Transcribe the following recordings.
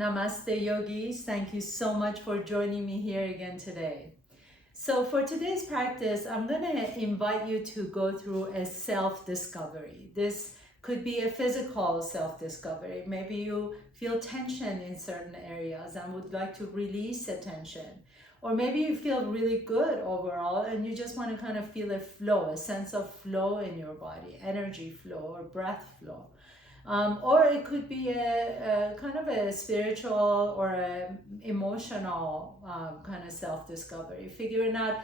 Namaste yogis. Thank you so much for joining me here again today. So for today's practice, I'm going to invite you to go through a self-discovery. This could be a physical self-discovery. Maybe you feel tension in certain areas and would like to release the tension. Or maybe you feel really good overall and you just want to kind of feel a flow, a sense of flow in your body, energy flow or breath flow. Or it could be a kind of a spiritual or a emotional kind of self-discovery, figuring out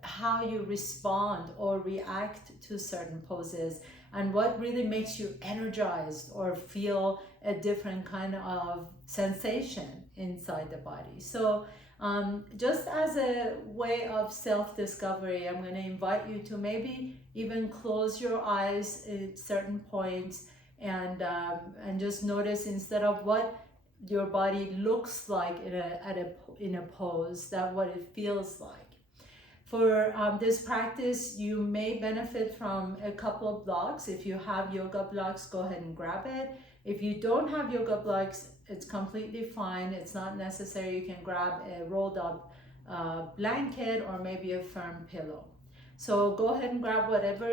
how you respond or react to certain poses and what really makes you energized or feel a different kind of sensation inside the body. So just as a way of self-discovery, I'm going to invite you to maybe even close your eyes at certain points and just notice, instead of what your body looks like in a pose, that what it feels like. For this practice, you may benefit from a couple of blocks. If you have yoga blocks, go ahead and grab it. If you don't have yoga blocks, it's completely fine. It's not necessary. You can grab a rolled up blanket or maybe a firm pillow. So go ahead and grab whatever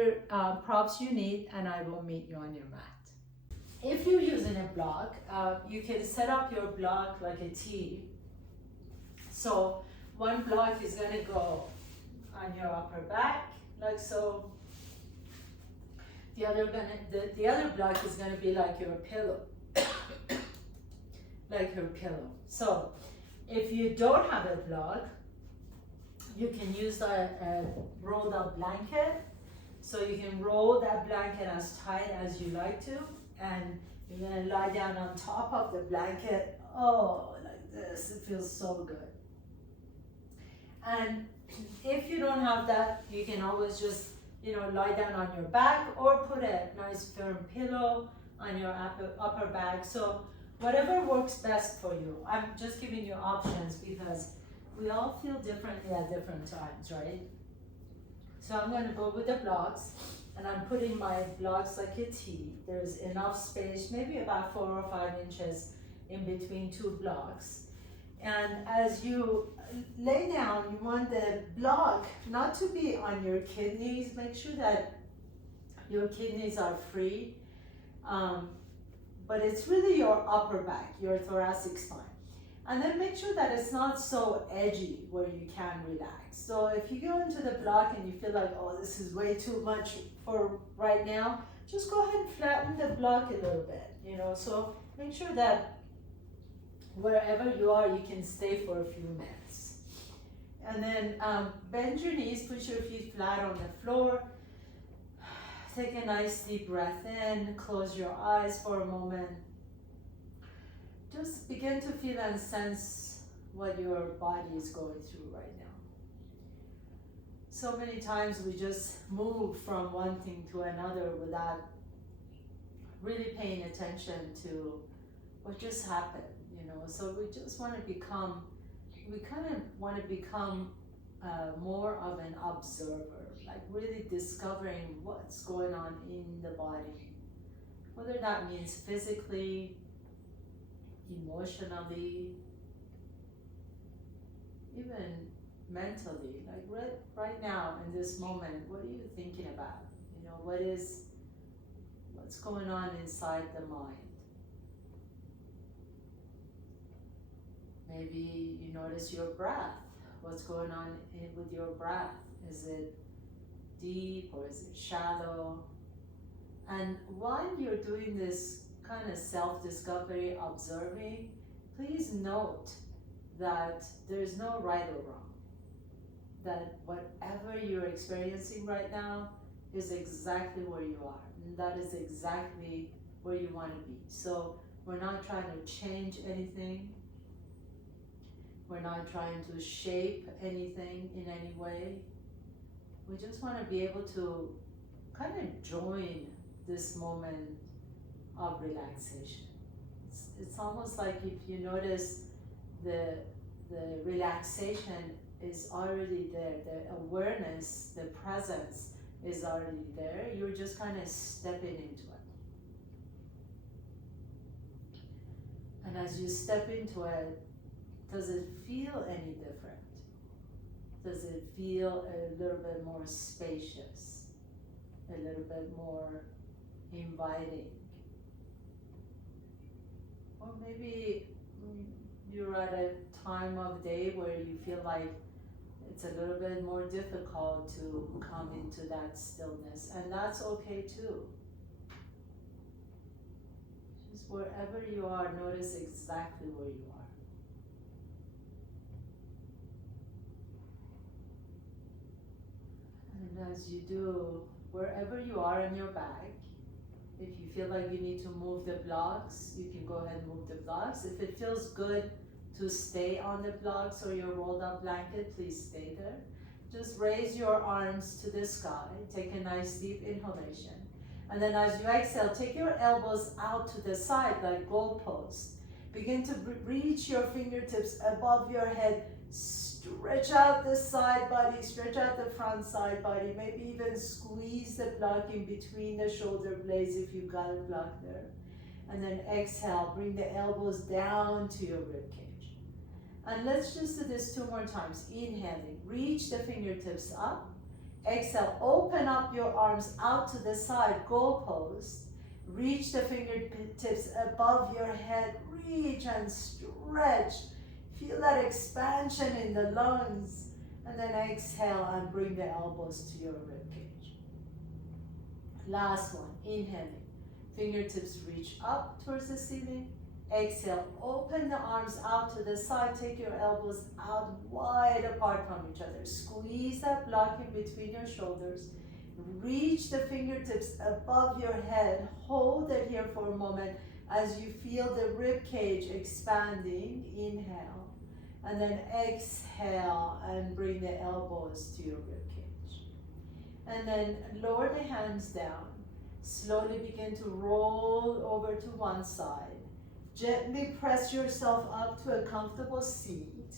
props you need, and I will meet you on your mat. If you're using a block, you can set up your block like a T. So one block is going to go on your upper back, like so. The other block is going to be like your pillow, like your pillow. So if you don't have a block, you can use a rolled up blanket. So you can roll that blanket as tight as you like to, and you're going to lie down on top of the blanket. Oh, like this. It feels so good. And if you don't have that, you can always just, lie down on your back or put a nice firm pillow on your upper back. So whatever works best for you. I'm just giving you options because we all feel differently at different times, right? So I'm going to go with the blocks, and I'm putting my blocks like a T. There's enough space, maybe about 4 or 5 inches in between two blocks. And as you lay down, you want the block not to be on your kidneys. Make sure that your kidneys are free. But it's really your upper back, your thoracic spine. And then make sure that it's not so edgy where you can relax. So if you go into the block and you feel like, oh, this is way too much for right now, just go ahead and flatten the block a little bit, So make sure that wherever you are, you can stay for a few minutes. And then bend your knees, put your feet flat on the floor. Take a nice deep breath in, close your eyes for a moment. Just begin to feel and sense what your body is going through right now. So many times we just move from one thing to another without really paying attention to what just happened, So we just want to become, more of an observer, like really discovering what's going on in the body. Whether that means physically, emotionally, even mentally, like right now in this moment, what are you thinking about? What's going on inside the mind? Maybe you notice your breath. What's going on with your breath? Is it deep or is it shallow? And while you're doing this kind of self-discovery, observing, please note that there's no right or wrong. That whatever you're experiencing right now is exactly where you are. And that is exactly where you want to be. So we're not trying to change anything. We're not trying to shape anything in any way. We just want to be able to kind of join this moment of relaxation. It's almost like if you notice the relaxation is already there, the awareness, the presence is already there. You're just kind of stepping into it. And as you step into it, does it feel any different? Does it feel a little bit more spacious? A little bit more inviting? Or maybe you're at a time of day where you feel like it's a little bit more difficult to come into that stillness, and that's okay too. Just wherever you are, notice exactly where you are. And as you do, wherever you are in your bag, if you feel like you need to move the blocks, you can go ahead and move the blocks. If it feels good to stay on the blocks or your rolled up blanket, please stay there. Just raise your arms to the sky. Take a nice deep inhalation. And then as you exhale, take your elbows out to the side like goalposts. Begin to reach your fingertips above your head. Stretch out the side body, stretch out the front side body. Maybe even squeeze the block in between the shoulder blades if you've got a block there. And then exhale, bring the elbows down to your ribcage. And let's just do this 2 more times. Inhaling, reach the fingertips up. Exhale, open up your arms out to the side, goalpost. Reach the fingertips above your head. Reach and stretch. Feel that expansion in the lungs. And then exhale and bring the elbows to your ribcage. Last one, inhaling. Fingertips reach up towards the ceiling. Exhale, open the arms out to the side. Take your elbows out wide apart from each other. Squeeze that block in between your shoulders. Reach the fingertips above your head. Hold it here for a moment as you feel the rib cage expanding. Inhale. And then exhale and bring the elbows to your rib cage. And then lower the hands down. Slowly begin to roll over to one side. Gently press yourself up to a comfortable seat.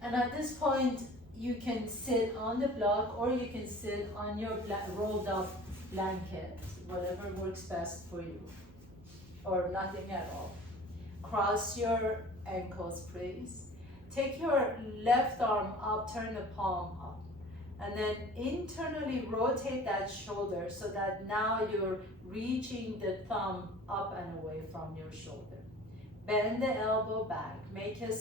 And at this point, you can sit on the block or you can sit on your rolled up blanket, whatever works best for you, or nothing at all. Cross your ankles, please. Take your left arm up, turn the palm up. And then internally rotate that shoulder so that now you're reaching the thumb up and away from your shoulder. Bend the elbow back. Make a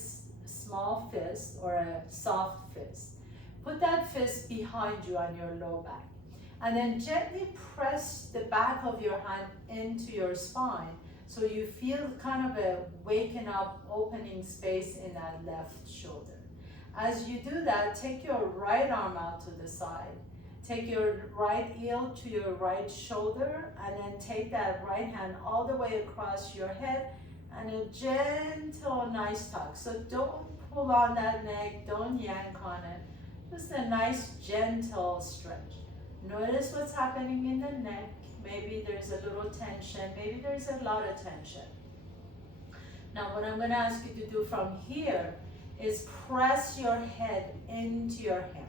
small fist or a soft fist. Put that fist behind you on your low back. And then gently press the back of your hand into your spine so you feel kind of a waking up, opening space in that left shoulder. As you do that, take your right arm out to the side. Take your right heel to your right shoulder, and then take that right hand all the way across your head, and a gentle, nice tuck. So don't pull on that neck, don't yank on it. Just a nice, gentle stretch. Notice what's happening in the neck. Maybe there's a little tension, maybe there's a lot of tension. Now what I'm gonna ask you to do from here is press your head into your hand.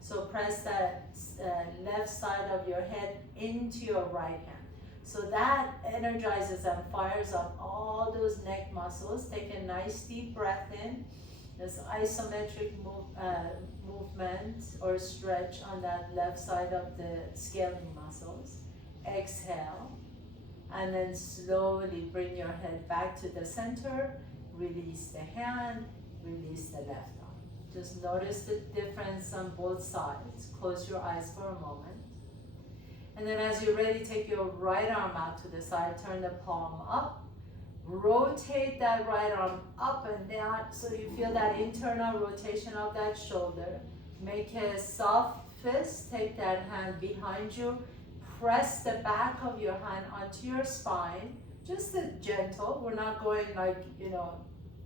So press that left side of your head into your right hand. So that energizes and fires up all those neck muscles. Take a nice deep breath in. This isometric movement or stretch on that left side of the scaling muscles. Exhale. And then slowly bring your head back to the center. Release the hand. Release the left arm. Just notice the difference on both sides. Close your eyes for a moment. And then as you're ready, take your right arm out to the side. Turn the palm up. Rotate that right arm up and down so you feel that internal rotation of that shoulder. Make a soft fist. Take that hand behind you. Press the back of your hand onto your spine. Just a gentle. We're not going like,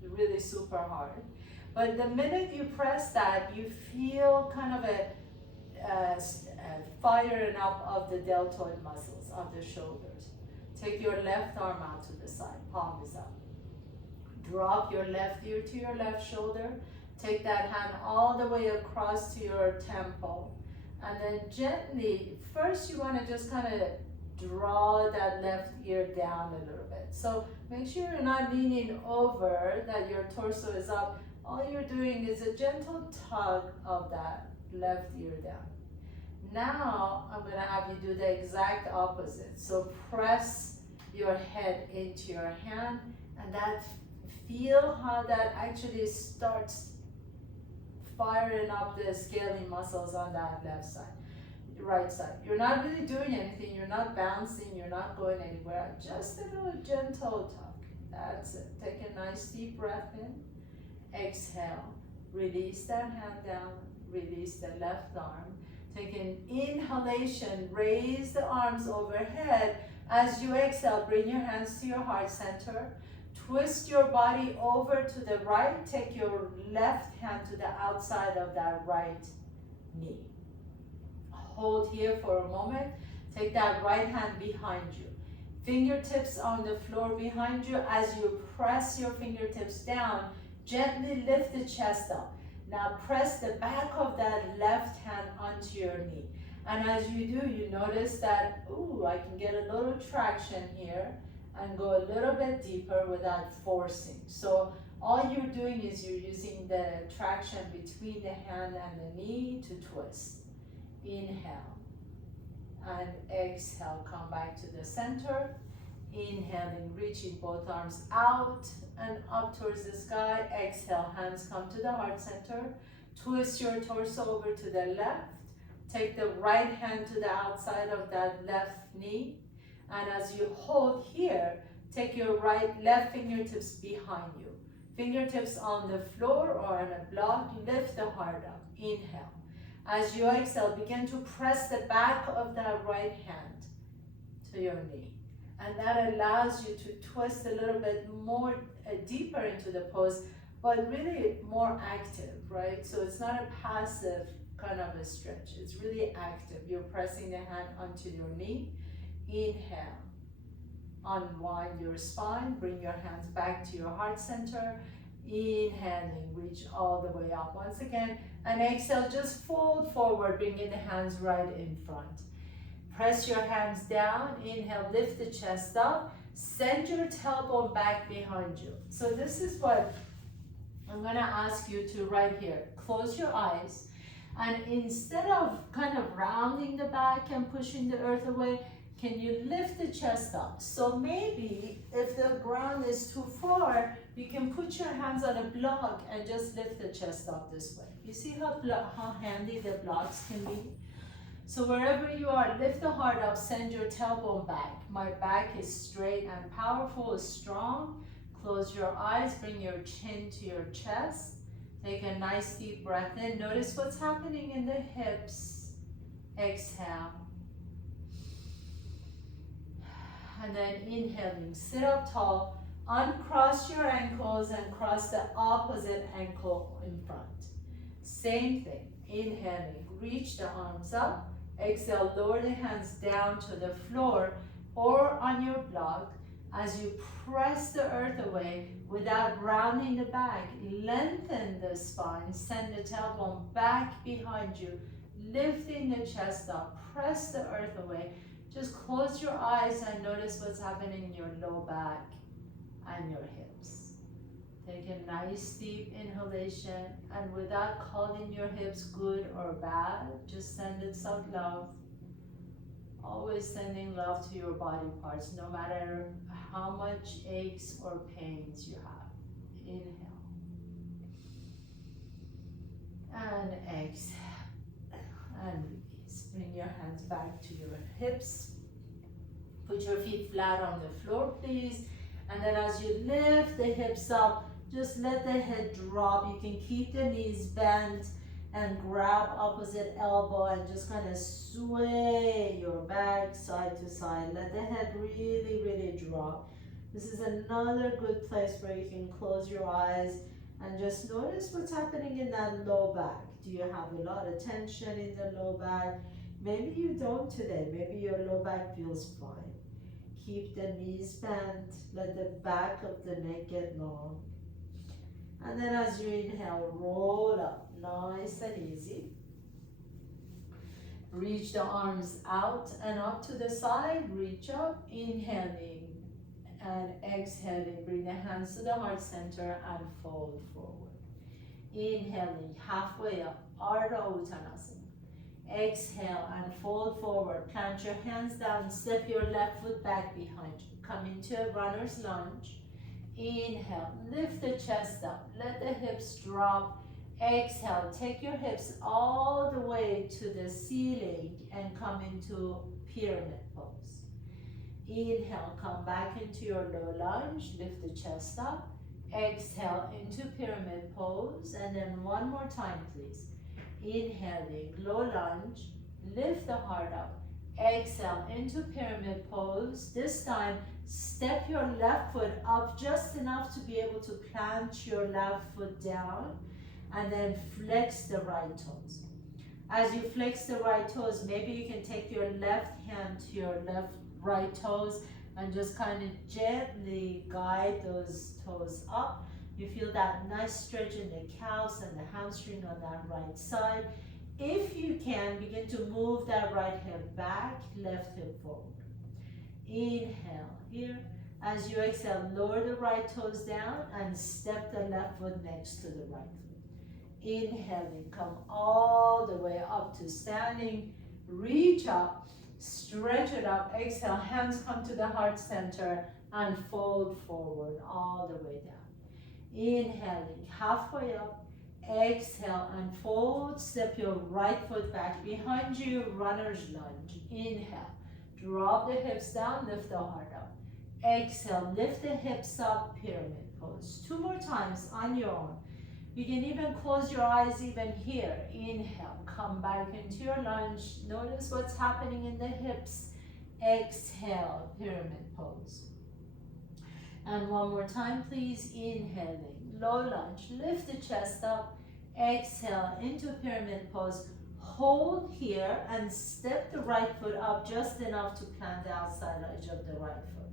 really super hard. But the minute you press that, you feel kind of a firing up of the deltoid muscles of the shoulders. Take your left arm out to the side, palm is up. Drop your left ear to your left shoulder. Take that hand all the way across to your temple. And then gently, first you want to just kind of draw that left ear down a little bit. So make sure you're not leaning over, that your torso is up. All you're doing is a gentle tug of that left ear down. Now I'm going to have you do the exact opposite. So press your head into your hand, and feel how that actually starts firing up the scaly muscles on that left side, right side. You're not really doing anything. You're not bouncing. You're not going anywhere. Just a little gentle tug. That's it. Take a nice deep breath in. Exhale. Release that hand down. Release the left arm. Take an inhalation. Raise the arms overhead. As you exhale, bring your hands to your heart center. Twist your body over to the right. Take your left hand to the outside of that right knee. Hold here for a moment. Take that right hand behind you. Fingertips on the floor behind you. As you press your fingertips down, gently lift the chest up. Now press the back of that left hand onto your knee. And as you do, you notice that, ooh, I can get a little traction here and go a little bit deeper without forcing. So all you're doing is you're using the traction between the hand and the knee to twist. Inhale and exhale, come back to the center. Inhaling, reaching both arms out and up towards the sky. Exhale, hands come to the heart center. Twist your torso over to the left. Take the right hand to the outside of that left knee. And as you hold here, take your left fingertips behind you. Fingertips on the floor or on a block. Lift the heart up. Inhale. As you exhale, begin to press the back of that right hand to your knee. And that allows you to twist a little bit more deeper into the pose, but really more active, right? So it's not a passive kind of a stretch. It's really active. You're pressing the hand onto your knee. Inhale. Unwind your spine. Bring your hands back to your heart center. Inhaling, reach all the way up once again. And exhale, just fold forward, bringing the hands right in front. Press your hands down. Inhale, lift the chest up. Send your tailbone back behind you. So this is what I'm going to ask you to right here. Close your eyes. And instead of kind of rounding the back and pushing the earth away, can you lift the chest up? So maybe if the ground is too far, you can put your hands on a block and just lift the chest up this way. You see how handy the blocks can be? So wherever you are, lift the heart up, send your tailbone back. My back is straight and powerful, is strong. Close your eyes, bring your chin to your chest. Take a nice deep breath in. Notice what's happening in the hips. Exhale. And then inhaling, sit up tall, uncross your ankles and cross the opposite ankle in front. Same thing, inhaling, reach the arms up. Exhale, lower the hands down to the floor or on your block. As you press the earth away without rounding the back, lengthen the spine, send the tailbone back behind you, lifting the chest up, press the earth away. Just close your eyes and notice what's happening in your low back and your hips. Take a nice deep inhalation, and without calling your hips good or bad, just send it some love. Always sending love to your body parts, no matter how much aches or pains you have. Inhale. And exhale. And release. Bring your hands back to your hips. Put your feet flat on the floor, please. And then as you lift the hips up, just let the head drop. You can keep the knees bent and grab opposite elbow and just kind of sway your back side to side. Let the head really, really drop. This is another good place where you can close your eyes and just notice what's happening in that low back. Do you have a lot of tension in the low back? Maybe you don't today. Maybe your low back feels fine. Keep the knees bent. Let the back of the neck get long. And then as you inhale, roll up, nice and easy. Reach the arms out and up to the side. Reach up. Inhaling and exhaling. Bring the hands to the heart center and fold forward. Inhaling halfway up. Ardha Uttanasana. Exhale and fold forward. Plant your hands down. Step your left foot back behind you. Come into a runner's lunge. Inhale. Lift the chest up. Let the hips drop. Exhale. Take your hips all the way to the ceiling and come into pyramid pose. Inhale. Come back into your low lunge. Lift the chest up. Exhale into pyramid pose. And then one more time, please. Inhaling, low lunge, lift the heart up. Exhale into pyramid pose. This time, step your left foot up just enough to be able to plant your left foot down and then flex the right toes. As you flex the right toes, maybe you can take your left hand to your right toes and just kind of gently guide those toes up. You feel that nice stretch in the calves and the hamstring on that right side. If you can, begin to move that right hip back, left hip forward. Inhale here. As you exhale, lower the right toes down and step the left foot next to the right foot. Inhaling, come all the way up to standing. Reach up, stretch it up. Exhale, hands come to the heart center and fold forward all the way down. Inhaling, halfway up. Exhale and fold. Step your right foot back behind you, runner's lunge. Inhale, drop the hips down, lift the heart up. Exhale, lift the hips up, pyramid pose. 2 more times on your own. You can even close your eyes even here. Inhale, come back into your lunge. Notice what's happening in the hips. Exhale, pyramid pose. And one more time, please. Inhaling, low lunge, lift the chest up. Exhale into pyramid pose. Hold here and step the right foot up just enough to plant the outside edge of the right foot.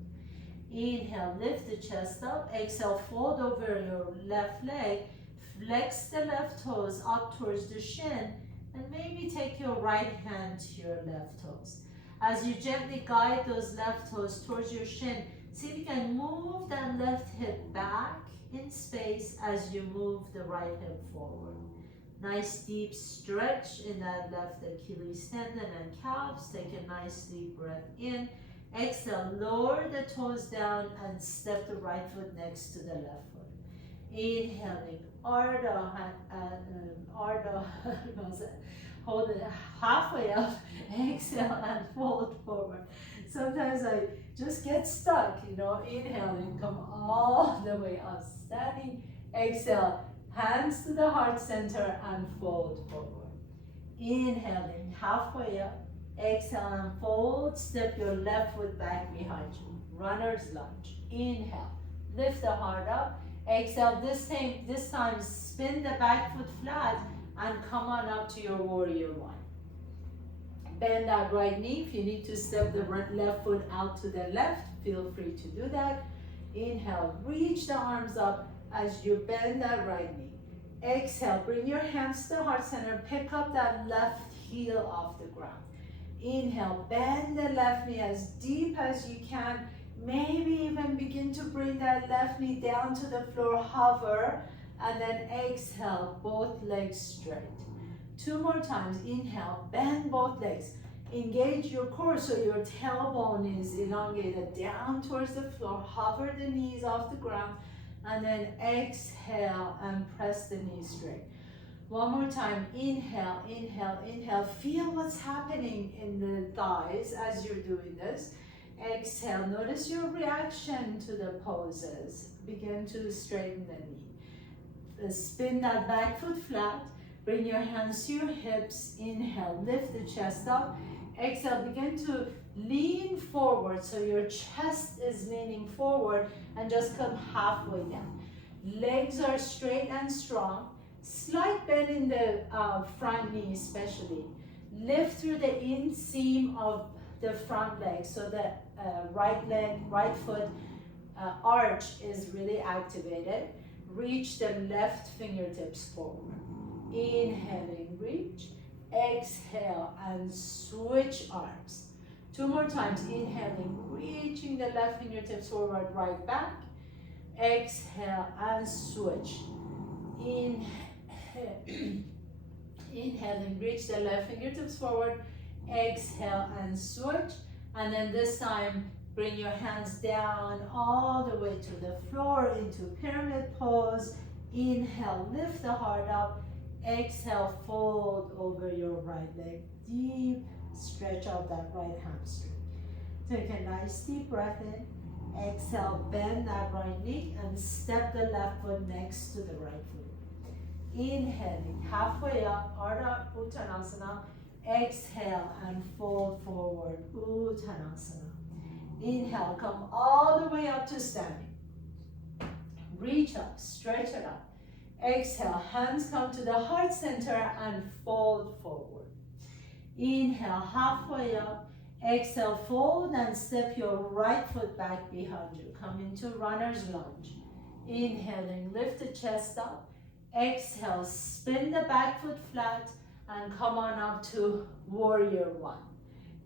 Inhale, lift the chest up. Exhale, fold over your left leg. Flex the left toes up towards the shin. And maybe take your right hand to your left toes. As you gently guide those left toes towards your shin, see if you can move that left hip back in space as you move the right hip forward. Nice deep stretch in that left Achilles tendon and calves. Take a nice deep breath in. Exhale, lower the toes down and step the right foot next to the left foot. Inhaling, Ardha, hold it halfway up. Exhale and fold forward. Sometimes I just get stuck, inhaling, come all the way up, standing, exhale, hands to the heart center and fold forward. Inhaling, halfway up, exhale and fold, step your left foot back behind you, runner's lunge. Inhale, lift the heart up, exhale, this time spin the back foot flat and come on up to your warrior one. Bend that right knee. If you need to step the left foot out to the left, feel free to do that. Inhale, reach the arms up as you bend that right knee. Exhale, bring your hands to the heart center. Pick up that left heel off the ground. Inhale, bend the left knee as deep as you can. Maybe even begin to bring that left knee down to the floor, hover, and then exhale, both legs straight. 2 more times. Inhale, bend both legs. Engage your core so your tailbone is elongated down towards the floor. Hover the knees off the ground. And then exhale and press the knees straight. 1 more time. Inhale, inhale, inhale. Feel what's happening in the thighs as you're doing this. Exhale. Notice your reaction to the poses. Begin to straighten the knee. Spin that back foot flat. Bring your hands to your hips. Inhale, lift the chest up. Exhale, begin to lean forward. So your chest is leaning forward and just come halfway down. Legs are straight and strong. Slight bend in the front knee especially. Lift through the inseam of the front leg. So the right leg, right foot arch is really activated. Reach the left fingertips forward. Inhaling, reach. Exhale and switch arms. 2 more times. Inhaling, reaching the left fingertips forward, right back. Exhale and switch. Inhaling, reach the left fingertips forward. Exhale and switch. And then this time, bring your hands down all the way to the floor into pyramid pose. Inhale, lift the heart up. Exhale, fold over your right leg. Deep stretch out that right hamstring. Take a nice deep breath in. Exhale, bend that right knee and step the left foot next to the right foot. Inhaling, halfway up, Ardha Uttanasana. Exhale and fold forward, Uttanasana. Inhale, come all the way up to standing. Reach up, stretch it up. Exhale, hands come to the heart center and fold forward. Inhale, halfway up. Exhale, fold and step your right foot back behind you. Come into runner's lunge. Inhaling, lift the chest up. Exhale, spin the back foot flat and come on up to warrior one.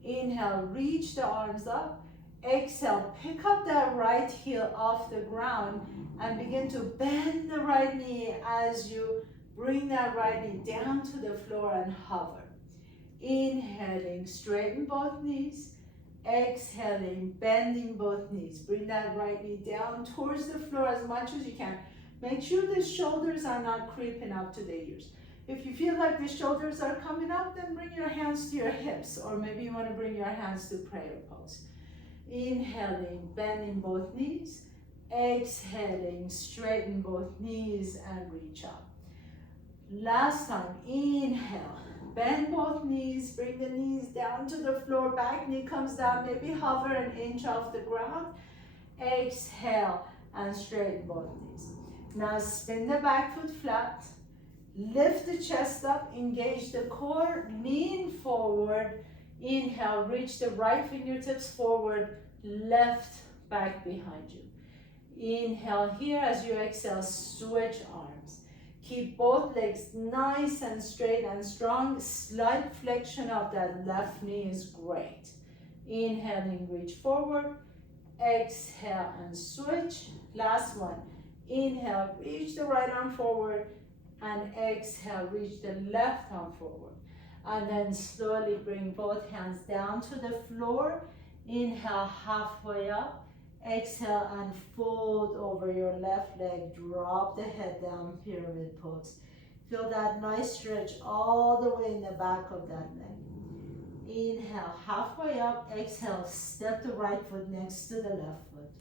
Inhale, reach the arms up. Exhale, pick up that right heel off the ground and begin to bend the right knee as you bring that right knee down to the floor and hover. Inhaling, straighten both knees. Exhaling, bending both knees. Bring that right knee down towards the floor as much as you can. Make sure the shoulders are not creeping up to the ears. If you feel like the shoulders are coming up, then bring your hands to your hips, or maybe you want to bring your hands to prayer pose. Inhaling, bending both knees. Exhaling, straighten both knees and reach up. Last time, inhale, bend both knees, bring the knees down to the floor, back knee comes down, maybe hover an inch off the ground. Exhale and straighten both knees. Now spin the back foot flat, lift the chest up, engage the core, lean forward. Inhale, reach the right fingertips forward, left back behind you. Inhale here, as you exhale, switch arms. Keep both legs nice and straight and strong. Slight flexion of that left knee is great. Inhaling, reach forward. Exhale and switch. Last one. Inhale, reach the right arm forward. And exhale, reach the left arm forward. And then slowly bring both hands down to the floor. Inhale, halfway up. Exhale and fold over your left leg. Drop the head down, pyramid pose. Feel that nice stretch all the way in the back of that leg. Inhale, halfway up. Exhale, step the right foot next to the left foot.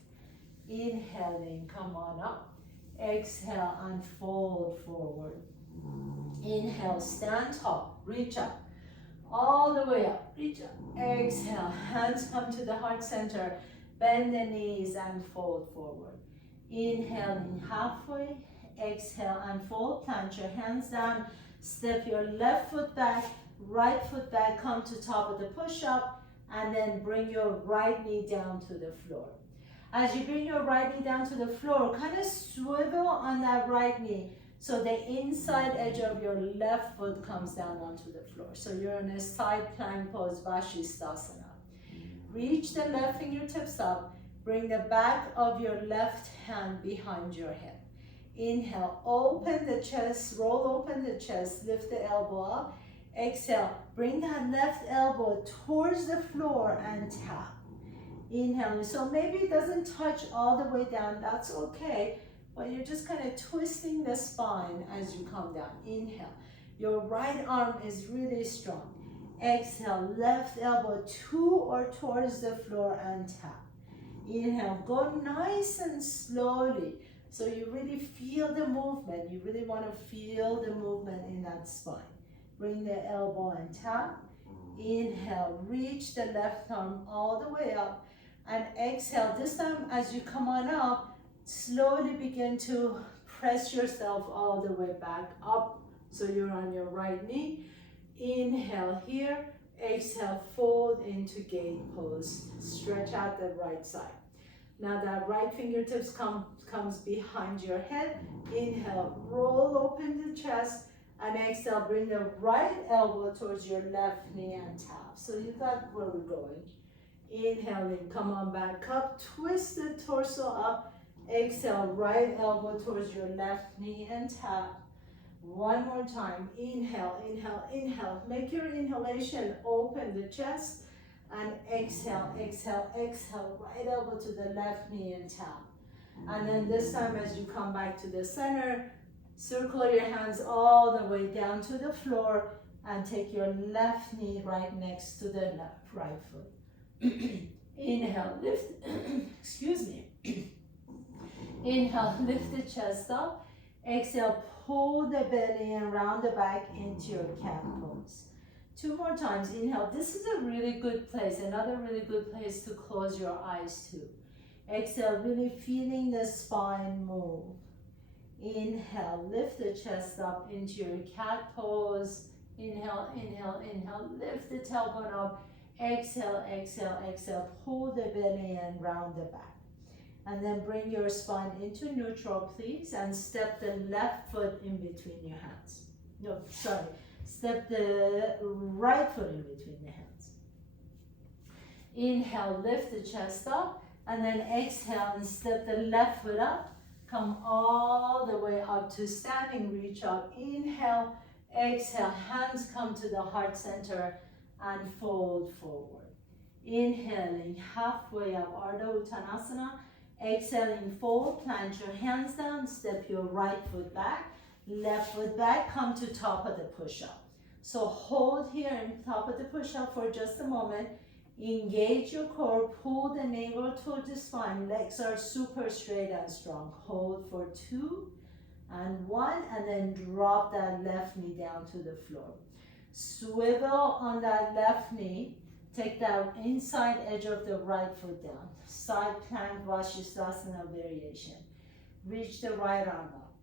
Inhaling, come on up. Exhale and fold forward. Inhale, stand tall, reach up. All the way up, reach up. Exhale, hands come to the heart center. Bend the knees and fold forward. Inhaling halfway. Exhale and fold. Plant your hands down. Step your left foot back, right foot back. Come to top of the push-up. And then bring your right knee down to the floor. As you bring your right knee down to the floor, kind of swivel on that right knee so the inside edge of your left foot comes down onto the floor. So you're in a side plank pose, Vashisthasana. Reach the left fingertips up. Bring the back of your left hand behind your head. Inhale, open the chest, roll open the chest, lift the elbow up. Exhale, bring that left elbow towards the floor and tap. Inhale, so maybe it doesn't touch all the way down, that's okay, but you're just kind of twisting the spine as you come down. Inhale, your right arm is really strong. Exhale, left elbow to or towards the floor and tap. Inhale, go nice and slowly so you really feel the movement. You really want to feel the movement in that spine. Bring the elbow and tap. Inhale, reach the left arm all the way up. And exhale, this time as you come on up, slowly begin to press yourself all the way back up so you're on your right knee. Inhale here, exhale, fold into gate pose. Stretch out the right side. Now that right fingertips comes behind your head. Inhale, roll open the chest And exhale, bring the right elbow towards your left knee and tap. So you got where we're going. Inhaling, come on back up, twist the torso up. Exhale, right elbow towards your left knee and tap. One more time, inhale, inhale, inhale. Make your inhalation open the chest, and exhale, exhale, exhale. Right elbow to the left knee and tap. And then this time as you come back to the center, circle your hands all the way down to the floor and take your left knee right next to the right foot. Inhale, lift, excuse me. Inhale, lift the chest up. Exhale, pull the belly and round the back into your cat pose. Two more times, inhale. This is a really good place, another really good place to close your eyes too. Exhale, really feeling the spine move. Inhale, lift the chest up into your cat pose. Inhale, inhale, inhale, lift the tailbone up. Exhale, exhale, exhale, pull the belly and round the back. And then bring your spine into neutral, please, and step the left foot in between your hands. No, sorry, step the right foot in between the hands. Inhale, lift the chest up, and then exhale and step the left foot up. Come all the way up to standing, reach up. Inhale, exhale, hands come to the heart center and fold forward. Inhaling, halfway up, Ardha Uttanasana. Exhaling, fold, plant your hands down, step your right foot back, left foot back, come to top of the push-up. So hold here in top of the push-up for just a moment. Engage your core, pull the navel towards the spine, legs are super straight and strong. Hold for 2 and 1, and then drop that left knee down to the floor. Swivel on that left knee. Take that inside edge of the right foot down. Side plank Vashisthasana variation. Reach the right arm up.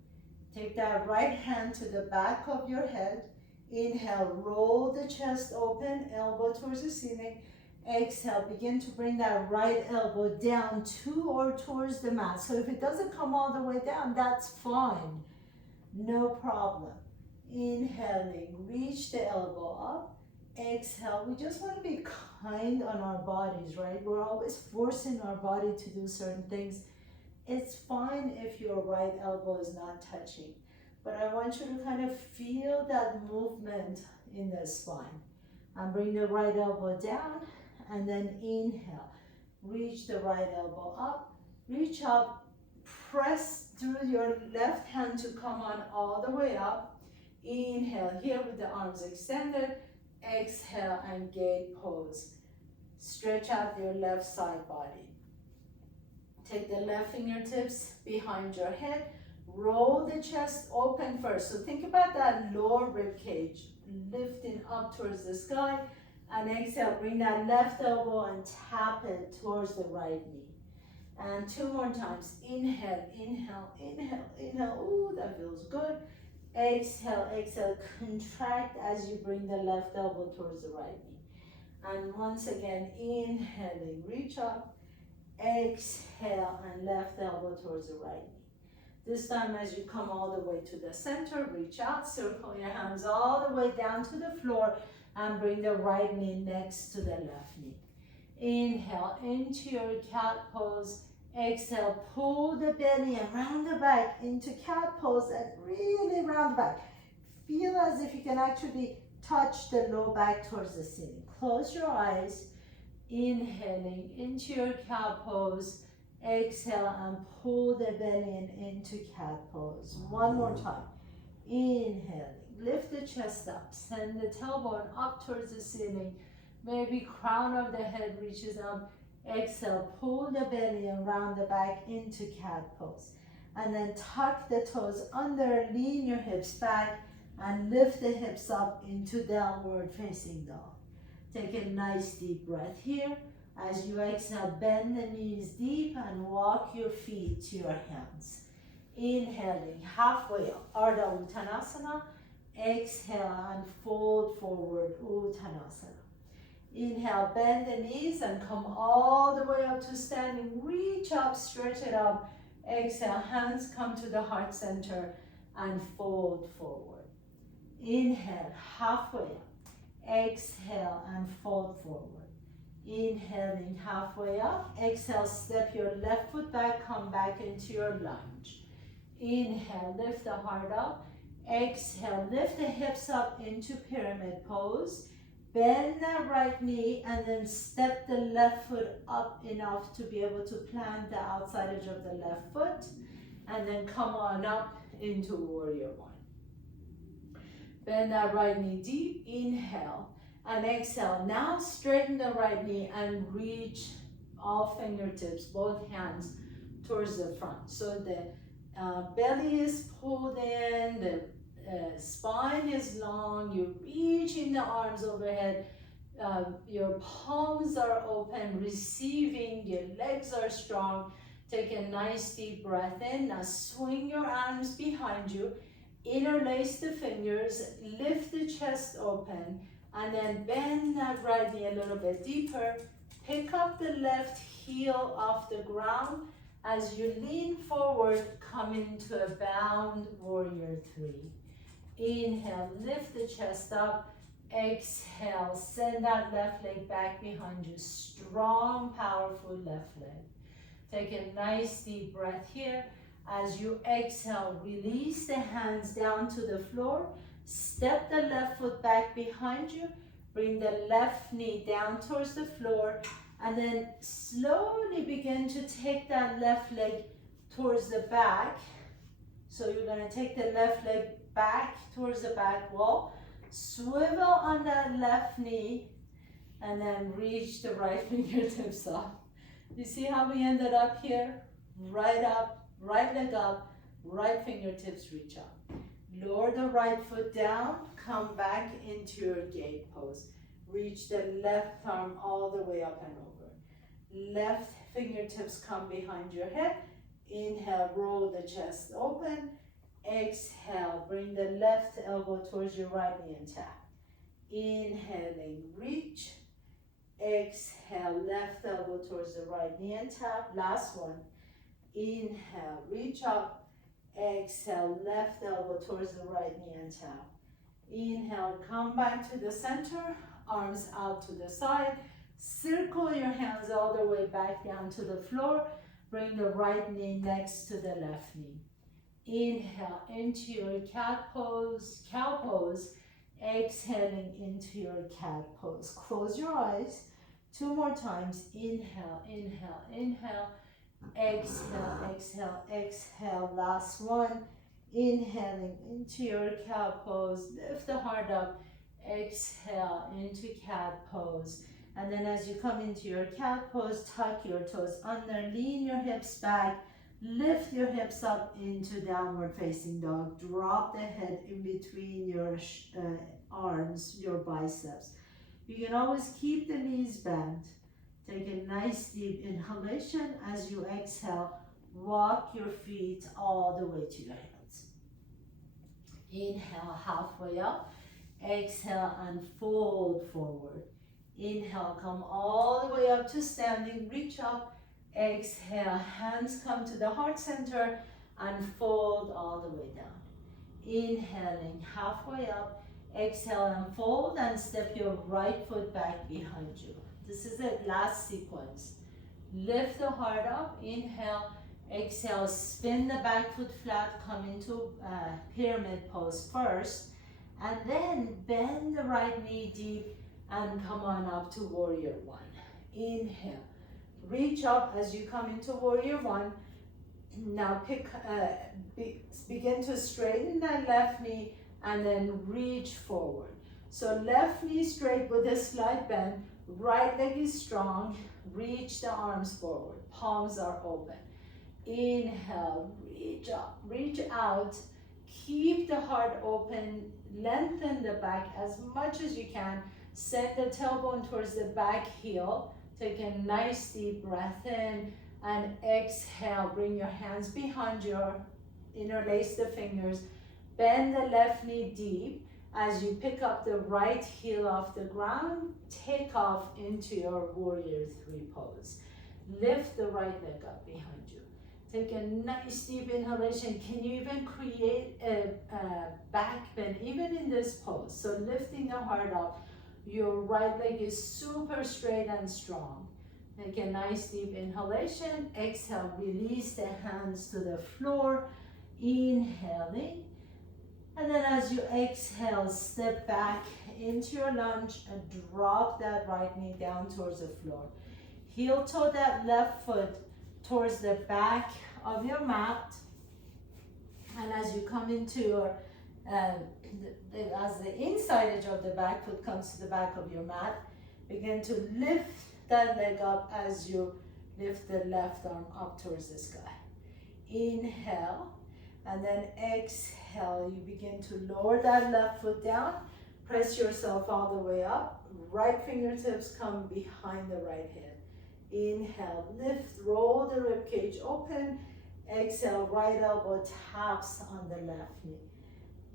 Take that right hand to the back of your head. Inhale, roll the chest open, elbow towards the ceiling. Exhale, begin to bring that right elbow down to or towards the mat. So if it doesn't come all the way down, that's fine. No problem. Inhaling, reach the elbow up. Exhale, we just want to be kind on our bodies, right? We're always forcing our body to do certain things. It's fine if your right elbow is not touching, but I want you to kind of feel that movement in the spine. And bring the right elbow down, and then inhale. Reach the right elbow up, reach up, press through your left hand to come on all the way up. Inhale here with the arms extended. Exhale and gate pose. Stretch out your left side body. Take the left fingertips behind your head. Roll the chest open first. So think about that lower rib cage lifting up towards the sky. And exhale, bring that left elbow and tap it towards the right knee. And 2 more times. Inhale, inhale, inhale, inhale. Ooh, that feels good. Exhale, exhale, contract as you bring the left elbow towards the right knee. And once again, inhaling, reach up, exhale, and left elbow towards the right knee. This time as you come all the way to the center, reach out, circle your hands all the way down to the floor, and bring the right knee next to the left knee. Inhale into your cat pose. Exhale, pull the belly and round the back into cat pose and really round back. Feel as if you can actually touch the low back towards the ceiling. Close your eyes. Inhaling into your cat pose. Exhale and pull the belly and into cat pose. One more time. Inhaling, lift the chest up. Send the tailbone up towards the ceiling. Maybe crown of the head reaches up. Exhale, pull the belly and round the back into cat pose. And then tuck the toes under, lean your hips back, and lift the hips up into downward facing dog. Take a nice deep breath here. As you exhale, bend the knees deep and walk your feet to your hands. Inhaling, halfway up, Ardha Uttanasana. Exhale and fold forward, Uttanasana. Inhale, bend the knees and come all the way up to standing. Reach up, stretch it up. Exhale, hands come to the heart center and fold forward. Inhale, halfway up. Exhale and fold forward. Inhaling halfway up. Exhale, step your left foot back, come back into your lunge. Inhale, lift the heart up. Exhale, lift the hips up into pyramid pose. Bend that right knee and then step the left foot up enough to be able to plant the outside edge of the left foot. And then come on up into warrior one. Bend that right knee deep, inhale and exhale. Now straighten the right knee and reach all fingertips, both hands towards the front. So the belly is pulled in, the spine is long, you're reaching the arms overhead, your palms are open, receiving, your legs are strong. Take a nice deep breath in. Now swing your arms behind you, interlace the fingers, lift the chest open, and then bend that right knee a little bit deeper. Pick up the left heel off the ground. As you lean forward, come into a bound warrior three. Inhale, lift the chest up. Exhale, send that left leg back behind you. Strong, powerful left leg. Take a nice deep breath here. As you exhale, release the hands down to the floor. Step the left foot back behind you. Bring the left knee down towards the floor. And then slowly begin to take that left leg towards the back. So you're going to take the left leg back towards the back wall. Swivel on that left knee. And then reach the right fingertips up. You see how we ended up here? Right up, right leg up, right fingertips reach up. Lower the right foot down, come back into your gate pose. Reach the left arm all the way up and over. Left fingertips come behind your head. Inhale, roll the chest open. Exhale, bring the left elbow towards your right knee and tap. Inhaling, reach. Exhale, left elbow towards the right knee and tap. Last one. Inhale, reach up. Exhale, left elbow towards the right knee and tap. Inhale, come back to the center, arms out to the side. Circle your hands all the way back down to the floor. Bring the right knee next to the left knee. Inhale into your cat pose, cow pose. Exhaling into your cat pose. Close your eyes. 2 more times. Inhale, inhale, inhale. Exhale, exhale, exhale. Last one. Inhaling into your cow pose. Lift the heart up. Exhale into cat pose. And then as you come into your cat pose, tuck your toes under, lean your hips back, lift your hips up into downward facing dog. Drop the head in between your arms, your biceps. You can always keep the knees bent. Take a nice deep inhalation. As you exhale, walk your feet all the way to your hands. Inhale, halfway up. Exhale and fold forward. Inhale, come all the way up to standing, reach up. Exhale, hands come to the heart center and fold all the way down. Inhaling, halfway up. Exhale and fold and step your right foot back behind you. This is the last sequence. Lift the heart up, inhale. Exhale, spin the back foot flat, come into pyramid pose first. And then bend the right knee deep and come on up to warrior one. Inhale, reach up as you come into warrior one. Now begin to straighten that left knee and then reach forward. So left knee straight with a slight bend, right leg is strong, reach the arms forward, palms are open. Inhale, reach up, reach out, keep the heart open, lengthen the back as much as you can, send the tailbone towards the back heel, take a nice deep breath in, and exhale, bring your hands behind you, interlace the fingers, bend the left knee deep. As you pick up the right heel off the ground, take off into your warrior three pose. Lift the right leg up behind you. Take a nice deep inhalation. Can you even create a back bend, even in this pose? So lifting the heart up, your right leg is super straight and strong. Take a nice deep inhalation. Exhale, release the hands to the floor. Inhaling. And then as you exhale, step back into your lunge and drop that right knee down towards the floor. Heel toe that left foot towards the back of your mat. And as you come into your, as the inside edge of the back foot comes to the back of your mat, begin to lift that leg up as you lift the left arm up towards the sky. Inhale, and then exhale. You begin to lower that left foot down. Press yourself all the way up. Right fingertips come behind the right hip. Inhale, lift, roll the rib cage open. Exhale, right elbow taps on the left knee.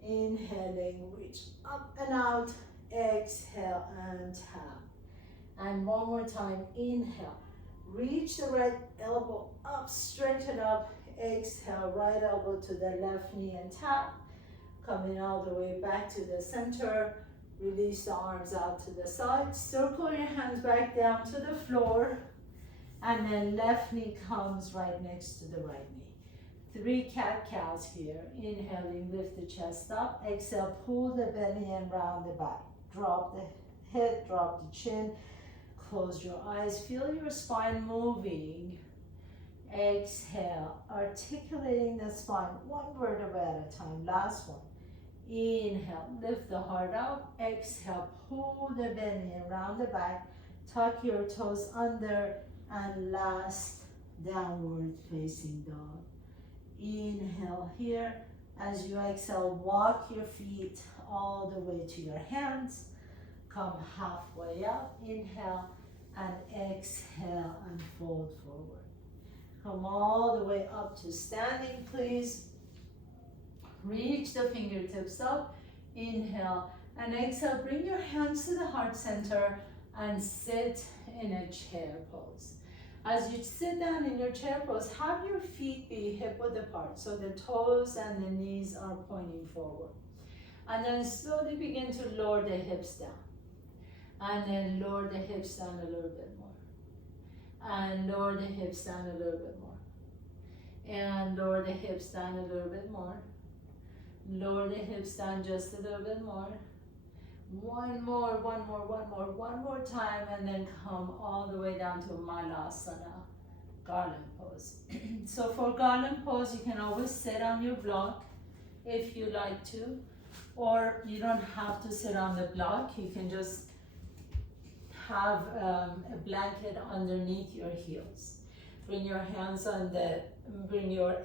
Inhaling, reach up and out. Exhale and tap. And one more time, inhale. Reach the right elbow up, stretch it up. Exhale, right elbow to the left knee and tap. Coming all the way back to the center. Release the arms out to the side. Circle your hands back down to the floor. And then left knee comes right next to the right knee. 3 cat-cows here. Inhaling, lift the chest up. Exhale, pull the belly and round the back. Drop the head, drop the chin. Close your eyes. Feel your spine moving. Exhale, articulating the spine one vertebra at a time. Last one. Inhale, lift the heart up. Exhale, pull the belly around the back. Tuck your toes under. And last, downward facing dog. Inhale here. As you exhale, walk your feet all the way to your hands. Come halfway up. Inhale and exhale and fold forward. Come all the way up to standing, please. Reach the fingertips up. Inhale and exhale. Bring your hands to the heart center and sit in a chair pose. As you sit down in your chair pose, have your feet be hip-width apart, so the toes and the knees are pointing forward. And then slowly begin to lower the hips down. And then lower the hips down a little bit more. And lower the hips down a little bit more. And lower the hips down a little bit more. Lower the hips down just a little bit more. One more time, and then come all the way down to Malasana, garland pose. So for garland pose, you can always sit on your block if you like to, or you don't have to sit on the block. You can just have a blanket underneath your heels. Bring your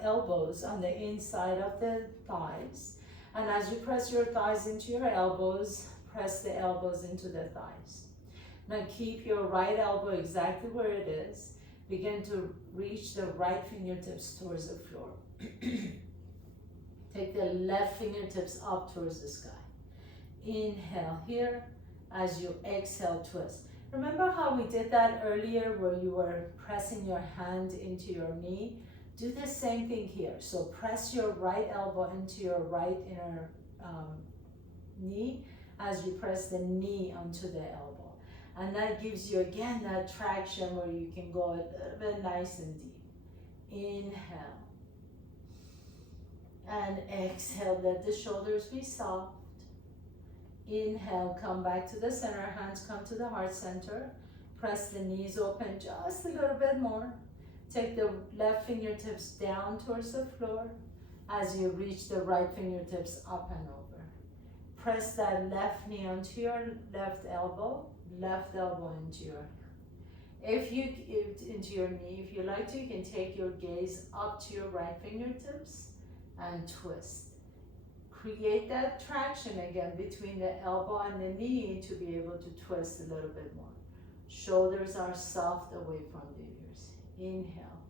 elbows on the inside of the thighs. And as you press your thighs into your elbows, press the elbows into the thighs. Now keep your right elbow exactly where it is. Begin to reach the right fingertips towards the floor. Take the left fingertips up towards the sky. Inhale here. As you exhale, twist. Remember how we did that earlier where you were pressing your hand into your knee? Do the same thing here. So press your right elbow into your right inner knee as you press the knee onto the elbow. And that gives you again that traction where you can go a little bit nice and deep. Inhale. And exhale, let the shoulders be soft. Inhale, come back to the center, hands come to the heart center. Press the knees open just a little bit more. Take the left fingertips down towards the floor as you reach the right fingertips up and over. Press that left knee onto your left elbow into your into your knee. If you like to, you can take your gaze up to your right fingertips and twist. Create that traction again between the elbow and the knee to be able to twist a little bit more. Shoulders are soft away from the ears. Inhale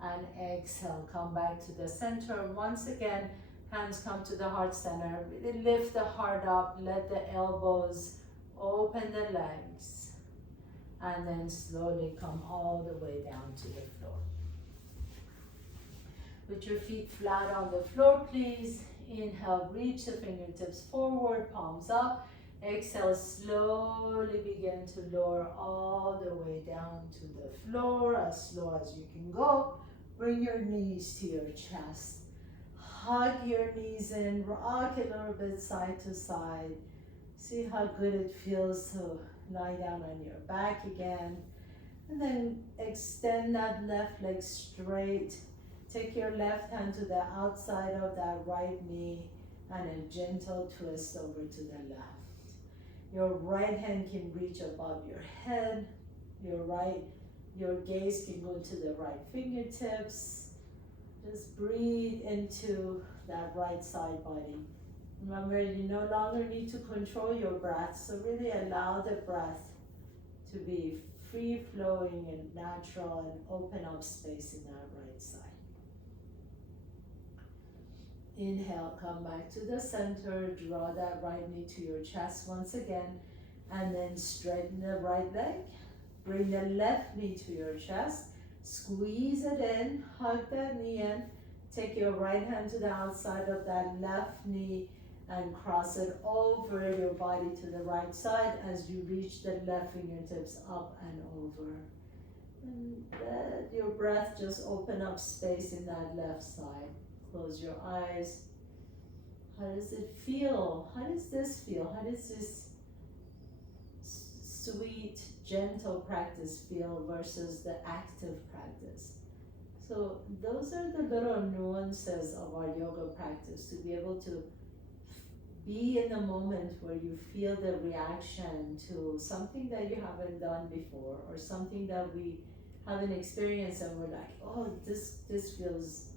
and exhale. Come back to the center. Once again, hands come to the heart center. Really lift the heart up. Let the elbows open the legs. And then slowly come all the way down to the floor. Put your feet flat on the floor, please. Inhale, reach the fingertips forward, palms up. Exhale, slowly begin to lower all the way down to the floor, as slow as you can go. Bring your knees to your chest. Hug your knees in, rock a little bit side to side. See how good it feels to lie down on your back again. And then extend that left leg straight. Take your left hand to the outside of that right knee and a gentle twist over to the left. Your right hand can reach above your head. Your gaze can go to the right fingertips. Just breathe into that right side body. Remember, you no longer need to control your breath, so really allow the breath to be free-flowing and natural, and open up space in that right side. Inhale, come back to the center, draw that right knee to your chest once again, and then straighten the right leg. Bring the left knee to your chest, squeeze it in, hug that knee in, take your right hand to the outside of that left knee and cross it over your body to the right side as you reach the left fingertips up and over. And let your breath just open up space in that left side. Close your eyes. How does it feel? How does this feel? How does this sweet, gentle practice feel versus the active practice? So those are the little nuances of our yoga practice, to be able to be in the moment where you feel the reaction to something that you haven't done before, or something that we haven't experienced and we're like, oh, this feels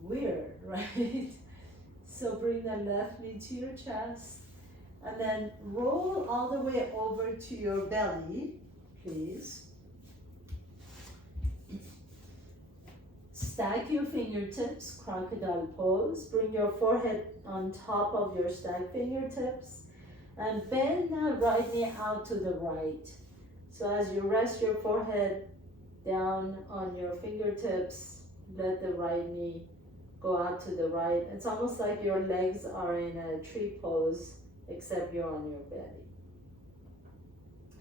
weird, right? So bring the left knee to your chest and then roll all the way over to your belly, please. Stack your fingertips, crocodile pose. Bring your forehead on top of your stacked fingertips and bend that right knee out to the right. So as you rest your forehead down on your fingertips, let the right knee go out to the right. It's almost like your legs are in a tree pose, except you're on your belly.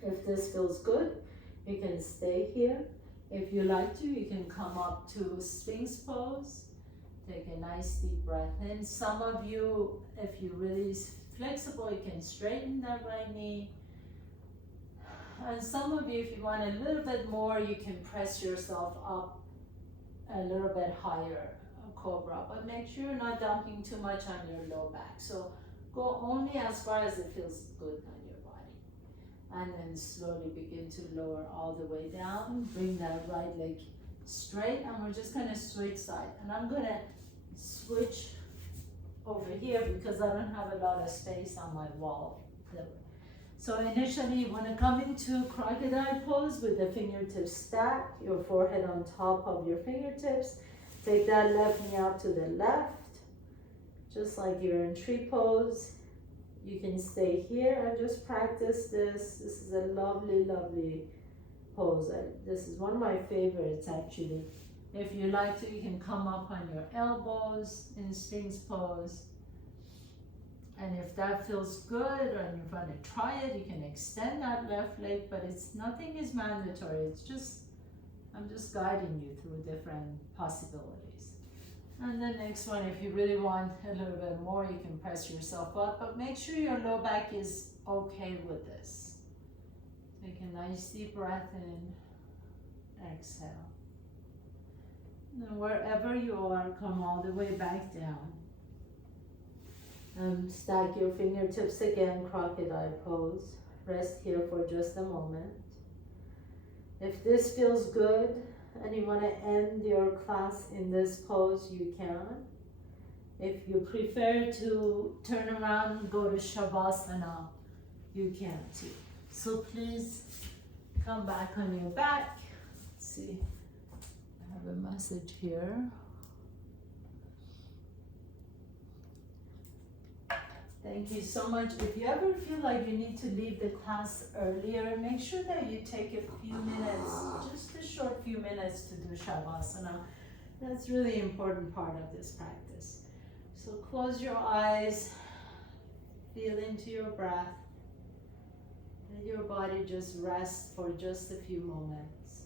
If this feels good, you can stay here. If you like to, you can come up to Sphinx pose. Take a nice deep breath in. Some of you, if you're really flexible, you can straighten that right knee. And some of you, if you want a little bit more, you can press yourself up a little bit higher, cobra. But make sure you're not dumping too much on your low back. So go only as far as it feels good on your body. And then slowly begin to lower all the way down. Bring that right leg straight, and we're just gonna switch side. And I'm gonna switch over here because I don't have a lot of space on my wall. So initially you wanna come into crocodile pose with the fingertips stacked, your forehead on top of your fingertips. Take that left knee out to the left, just like you're in tree pose. You can stay here and just practice this. This is a lovely, lovely pose. This is one of my favorites, actually. If you like to, you can come up on your elbows in Sphinx pose. And if that feels good and you want to try it, you can extend that left leg, but nothing is mandatory. I'm just guiding you through different possibilities. And the next one, if you really want a little bit more, you can press yourself up, but make sure your low back is okay with this. Take a nice deep breath in, exhale. And wherever you are, come all the way back down. Stack your fingertips again, crocodile pose. Rest here for just a moment. If this feels good, and you want to end your class in this pose, you can. If you prefer to turn around and go to Shavasana, you can too. So please come back on your back. Let's see, I have a message here. Thank you so much. If you ever feel like you need to leave the class earlier, make sure that you take a few minutes, just a short few minutes to do Shavasana. That's really important part of this practice. So close your eyes, feel into your breath. Let your body just rest for just a few moments.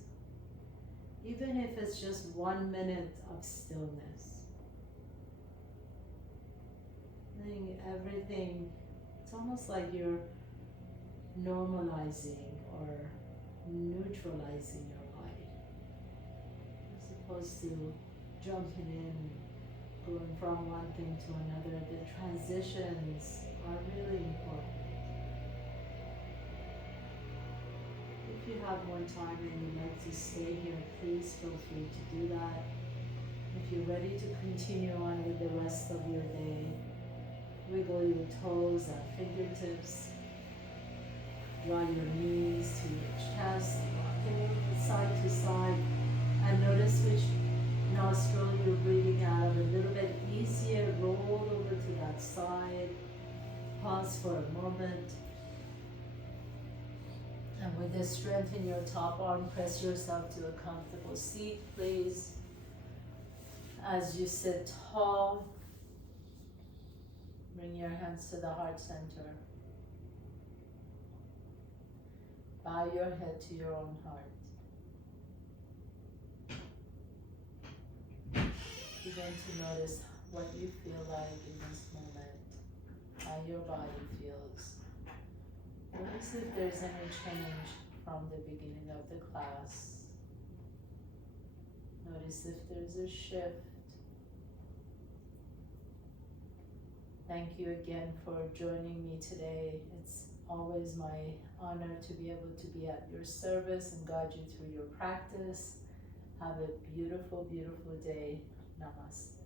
Even if it's just 1 minute of stillness. Letting everything, it's almost like you're normalizing or neutralizing your body. As opposed to jumping in, going from one thing to another. The transitions are really important. If you have more time and you'd like to stay here, please feel free to do that. If you're ready to continue on with the rest of your day, wiggle your toes and fingertips. Draw your knees to your chest, rock a little bit side to side, and notice which nostril you're breathing out of a little bit easier. Roll over to that side. Pause for a moment. And with this, strengthen your top arm. Press yourself to a comfortable seat, please. As you sit tall, bring your hands to the heart center. Bow your head to your own heart. Begin to notice what you feel like in this moment, how your body feels. Notice if there's any change from the beginning of the class. Notice if there's a shift. Thank you again for joining me today. It's always my honor to be able to be at your service and guide you through your practice. Have a beautiful, beautiful day. Namaste.